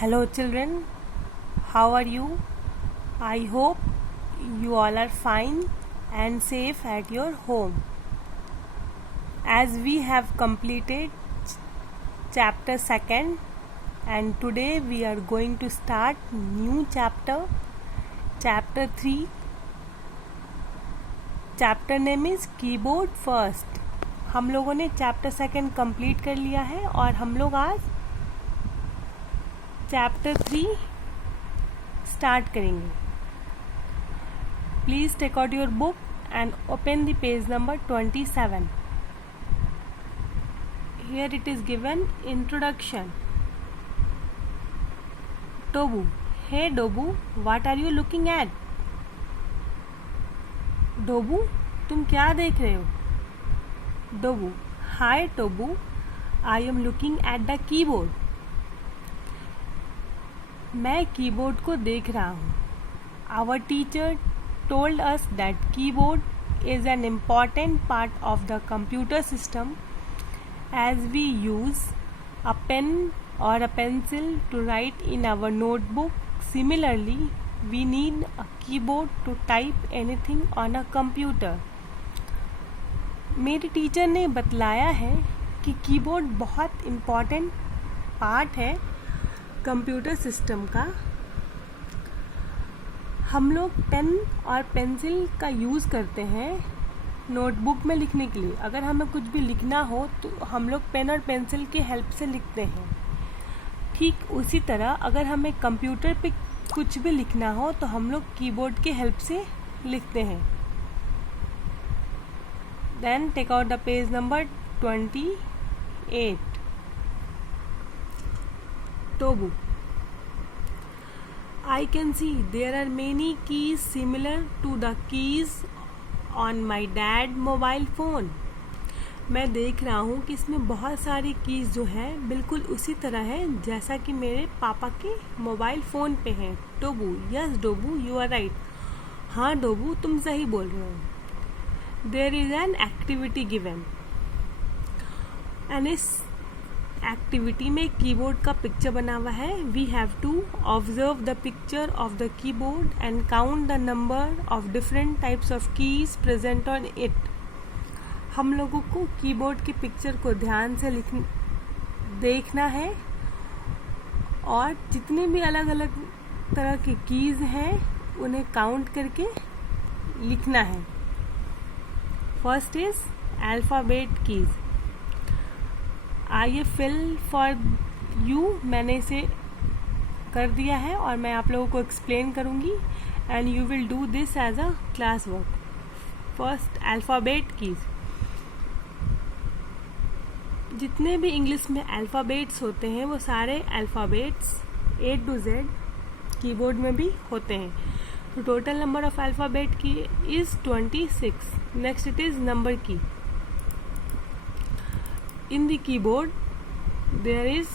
Hello children, how are you? I hope you all are fine and safe at your home. As we have completed chapter 2nd and today we are going to start new chapter 3. Chapter name is Keyboard First. हम लोगों ने chapter 2 complete कर लिया है और हम लोग आज चैप्टर 3 स्टार्ट करेंगे. Please take out your book and open the page number 27. Here it is given introduction. Tobu, hey Dobu, what are you looking at? Dobu, तुम क्या देख रहे हो? Dobu, hi Tobu, I am looking at the keyboard. मैं कीबोर्ड को देख रहा हूँ. Our teacher told us that keyboard is an important part of the computer system as we use a pen और a pencil to write in our notebook. Similarly we need a keyboard to type anything on a computer. मेरे teacher ने बतलाया है कि keyboard बहुत important part है computer system का. हम लोग पेन और पेंसिल का यूज़ करते हैं नोटबुक में लिखने के लिए. अगर हमें कुछ भी लिखना हो तो हम लोग पेन और पेंसिल की हेल्प से लिखते हैं. ठीक उसी तरह अगर हमें कंप्यूटर पे कुछ भी लिखना हो तो हम लोग कीबोर्ड की हेल्प से लिखते हैं. Then take out the page number 28. Tobu, I can see there are many keys similar to the keys on my dad mobile phone. मैं देख रहा हूँ कि इसमें बहुत सारी कीज़ जो है बिल्कुल उसी तरह है जैसा कि मेरे पापा के मोबाइल फ़ोन पे हैं. Tobu, yes Tobu, you are right. हाँ डोबू, तुम सही बोल रहे हो. There is an activity given and इस एक्टिविटी में कीबोर्ड का पिक्चर बना हुआ है. We have to observe the picture of the keyboard and count the number of different types of keys present on it. हम लोगों को कीबोर्ड की पिक्चर को ध्यान से देखना है और जितने भी अलग अलग तरह की कीज हैं उन्हें काउंट करके लिखना है. First is alphabet keys. आइए फिल फॉर यू, मैंने इसे कर दिया है और मैं आप लोगों को एक्सप्लेन करूंगी and you will do this as a class work. First, alphabet keys. जितने भी इंग्लिश में अल्फ़ाबेट्स होते हैं वो सारे alphabets A to Z keyboard में भी होते हैं. तो total number of alphabet key is 26. Next it is number key. In the keyboard there is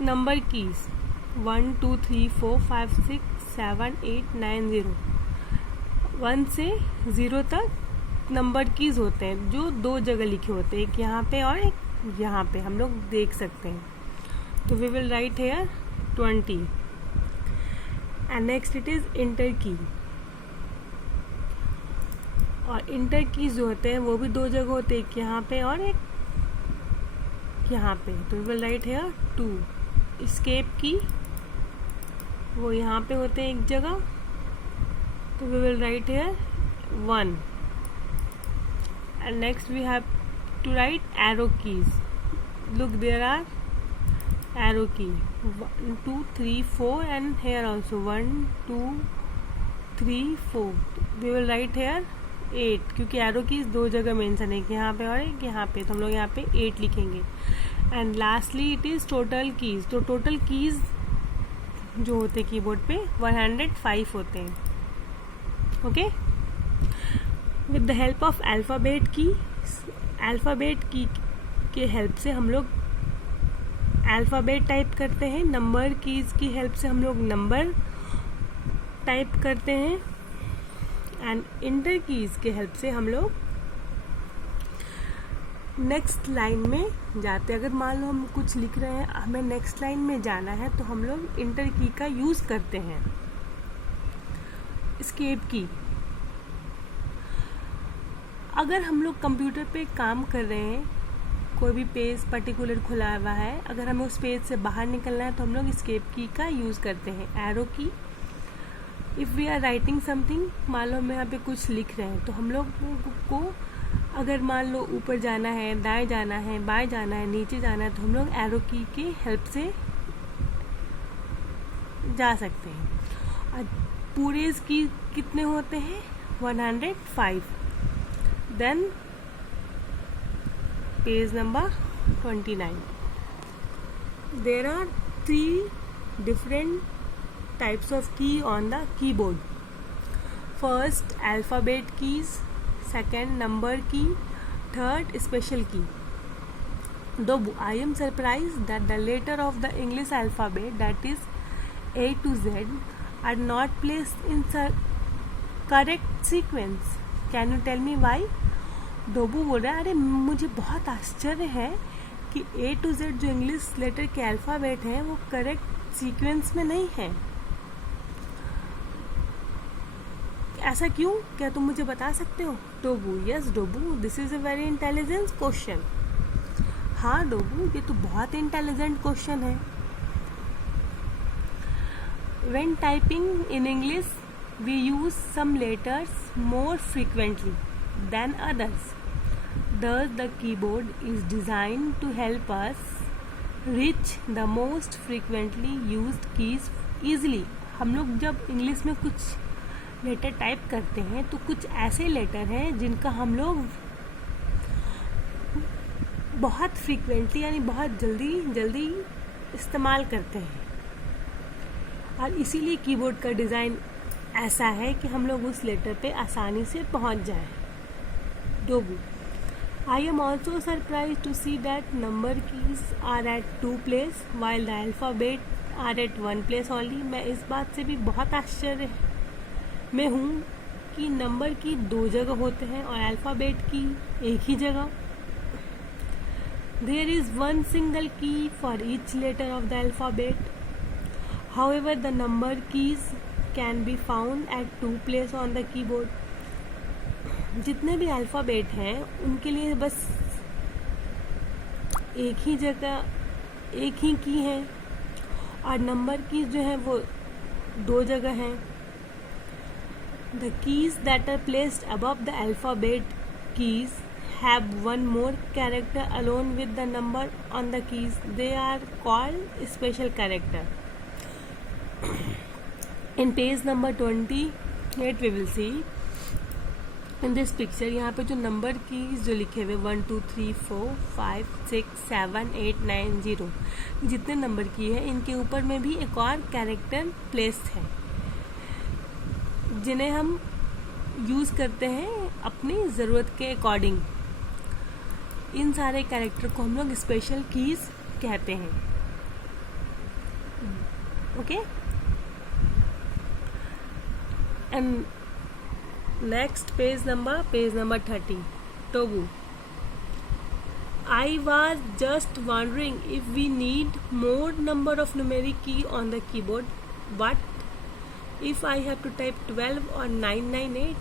number keys 1 2 3 4 5 6 7 8 9 0. 1 से 0 तक नंबर कीज होते हैं जो दो जगह लिखे होते हैं, एक यहाँ पे और एक यहाँ पे हम लोग देख सकते हैं. तो we will write here 20 and next it is enter key. और इंटर कीज जो होते हैं वो भी दो जगह होते हैं, एक यहाँ पे और एक यहाँ पे. तो we will write here 2. Escape key, वो यहाँ पे होते हैं एक जगह. तो we will write here 1 and next we have to write arrow keys. Look, there are arrow key 1 2 3 4 and here also 1 2 3 4. We will write here 8 क्योंकि एरो कीज दो जगह मेंशन है, एक यहाँ पे और एक यहाँ पे. तो हम लोग यहाँ पे 8 लिखेंगे. And lastly it is total keys. तो टोटल कीज जो होते हैं कीबोर्ड पे 105 होते हैं. Okay, with the help of alphabet की के हेल्प से हम लोग अल्फ़ाबेट टाइप करते हैं. नंबर कीज की हेल्प से हम लोग नंबर टाइप करते हैं एंड इंटर कीज के हेल्प से हम लोग नेक्स्ट लाइन में जाते हैं। अगर मान लो हम कुछ लिख रहे हैं, हमें नेक्स्ट लाइन में जाना है, तो हम लोग इंटर की का यूज़ करते हैं, एस्केप की। अगर हम लोग कंप्यूटर पे काम कर रहे हैं, कोई भी पेज पर्टिकुलर खुला हुआ है, अगर हमें उस पेज से बाहर निकलना है तो हम लोग एस्केप की का यूज़ करते हैं, arrow key. If we are writing something, मान लो हम यहाँ पे कुछ लिख रहे हैं, तो हम लोग को अगर मान लो ऊपर जाना है, दाएं जाना है, बाएं जाना है, नीचे जाना है, तो हम लोग एरो की के हेल्प से जा सकते हैं। और पूरे की कितने होते हैं? 105। Then page number 29. There are 3 different types of key on the keyboard. First, alphabet keys. Second, number key. Third, special key. Though I am surprised that the letter of the English alphabet, that is A to Z, are not placed in correct sequence. Can you tell me why? डोबू बोल रहा है, अरे मुझे बहुत आश्चर्य है कि A to Z जो इंग्लिश लेटर के अल्फ़ाबेट हैं वो करेक्ट सीक्वेंस में नहीं है। ऐसा क्यों? क्या तुम मुझे बता सकते हो? Dobu, yes Dobu, this is a very intelligent question. हाँ डोबू, ये तो बहुत इंटेलिजेंट क्वेश्चन है। When typing in English we use some letters more frequently than others. Thus, the keyboard is designed to help us reach the most frequently used keys easily. हम लोग जब English में कुछ लेटर टाइप करते हैं तो कुछ ऐसे लेटर हैं जिनका हम लोग बहुत फ्रीक्वेंटली यानी बहुत जल्दी इस्तेमाल करते हैं, और इसीलिए कीबोर्ड का डिज़ाइन ऐसा है कि हम लोग उस लेटर पे आसानी से पहुंच जाएं। Dobu. I am also surprised to see that number keys are at 2 places while the alphabet are at 1 place only. मैं इस बात से भी बहुत आश्चर्य में हूँ कि नंबर की 2 जगह होते हैं और अल्फ़ाबेट की एक ही जगह। There is one single key for each letter of the alphabet. However, the number keys can be found at 2 places on the keyboard. जितने भी अल्फ़ाबेट हैं उनके लिए बस एक ही जगह एक ही की है, और नंबर की जो है वो 2 जगह हैं। The keys that are placed above the alphabet keys have one more character alone with the number on the keys, they are called special character. In page number 28 we will see in this picture, यहाँ पे जो number की जो लिखे हुए 1 2 3 4 5 6 7 8 9 0 जितने number की है, इनके ऊपर में भी एक और कैरेक्टर प्लेस्ड है जिन्हें हम यूज़ करते हैं अपनी ज़रूरत के अकॉर्डिंग। इन सारे कैरेक्टर को हम लोग स्पेशल कीज कहते हैं। Okay, and next page number 30. Tobu. I was just wondering if we need more number of numeric key on the keyboard. What if I have to type 12 or 998?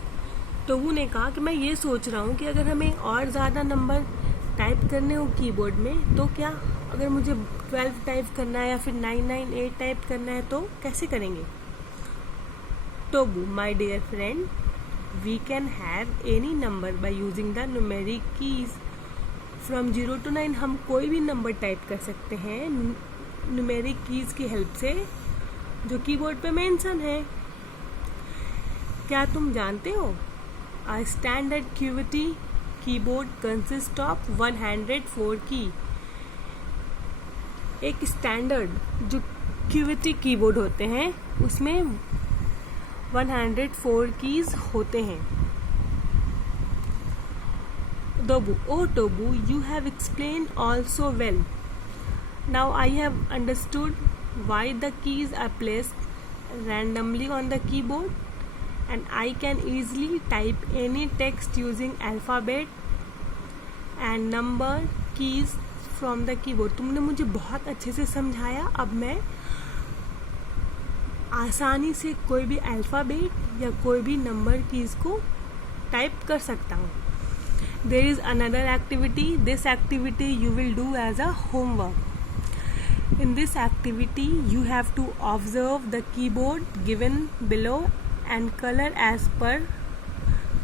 टोबू ने कहा कि मैं ये सोच रहा हूँ कि अगर हमें और ज़्यादा नंबर टाइप करने हो कीबोर्ड में तो क्या, अगर मुझे 12 टाइप करना है या फिर 998 टाइप करना है तो कैसे करेंगे? Tobu, my dear friend, we can have any number by using the numeric keys from 0 to 9. हम कोई भी नंबर टाइप कर सकते हैं न्यूमेरिक कीज की हेल्प से जो कीबोर्ड पे मेंशन है। क्या तुम जानते हो? A standard QWERTY keyboard consists of 104 की। एक स्टैंडर्ड जो QWERTY कीबोर्ड होते हैं उसमें 104 कीज होते हैं। Dobu, oh Tobu, you have explained all so well. Now I have understood why the keys are placed randomly on the keyboard, and I can easily type any text using alphabet and number keys from the keyboard. तुमने मुझे बहुत अच्छे से समझाया, अब मैं आसानी से कोई भी अल्फ़ाबेट या कोई भी नंबर कीज को टाइप कर सकता हूँ। There is another activity, this activity you will do as a homework. In this activity, you have to observe the keyboard given below and color as per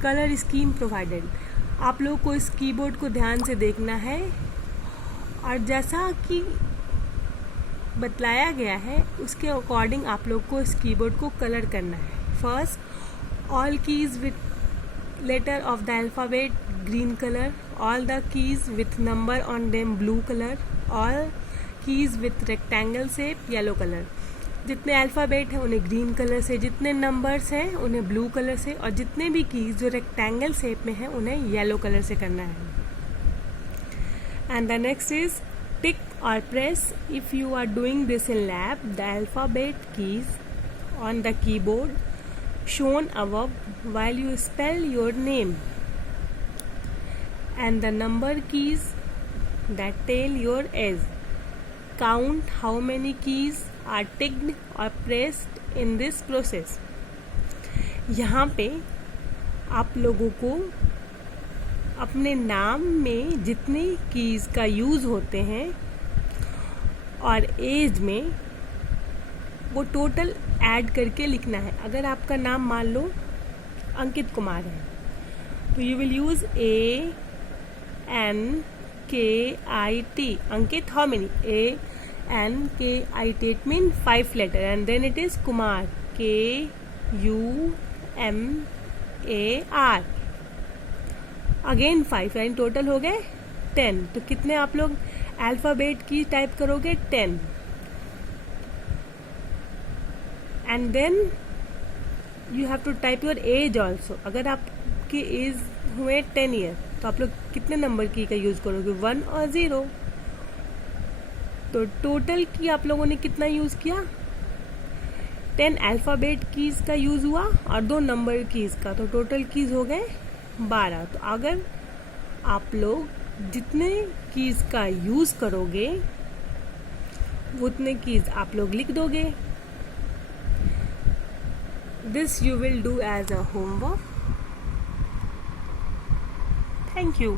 color scheme provided. आप लोग को इस keyboard को ध्यान से देखना है और जैसा कि बतलाया गया है उसके अकॉर्डिंग आप लोग को इस कीबोर्ड को कलर करना है। First, all keys with letter of the alphabet green colour, all the keys with number on them blue colour, all keys with rectangle shape yellow colour. जितने अल्फ़ाबेट हैं उन्हें ग्रीन कलर से, जितने numbers हैं उन्हें blue colour से, और जितने भी कीज जो रेक्टेंगल शेप में हैं उन्हें येलो कलर से करना है। And the next is tick और press if you are doing this in lab the alphabet keys on the keyboard shown above while you spell your name, and the number keys that tell your age. Count how many keys are ticked or pressed in this process. यहाँ पे आप लोगों को अपने नाम में जितने keys का यूज़ होते हैं और एज में वो टोटल ऐड करके लिखना है। अगर आपका नाम मान लो अंकित कुमार है तो you will use ANKIT. Ankit, how many? ANKIT. It means 5 letter and then it is Kumar, KUMAR. Again 5 and total हो गए 10. तो कितने आप लोग अल्फ़ाबेट की टाइप करोगे? 10. And then you have to type your age also. अगर आपकी एज हुए 10 ईयर तो आप लोग कितने नंबर की का यूज़ करोगे? 1 और 0। तो टोटल की आप लोगों ने कितना यूज़ किया? 10 अल्फ़ाबेट कीज़ का यूज़ हुआ और 2 नंबर कीज़ का, तो टोटल कीज़ हो गए 12। तो अगर आप लोग जितने कीज़ का यूज़ करोगे उतने कीज़ आप लोग लिख दोगे। This you will do as a homework. Thank you.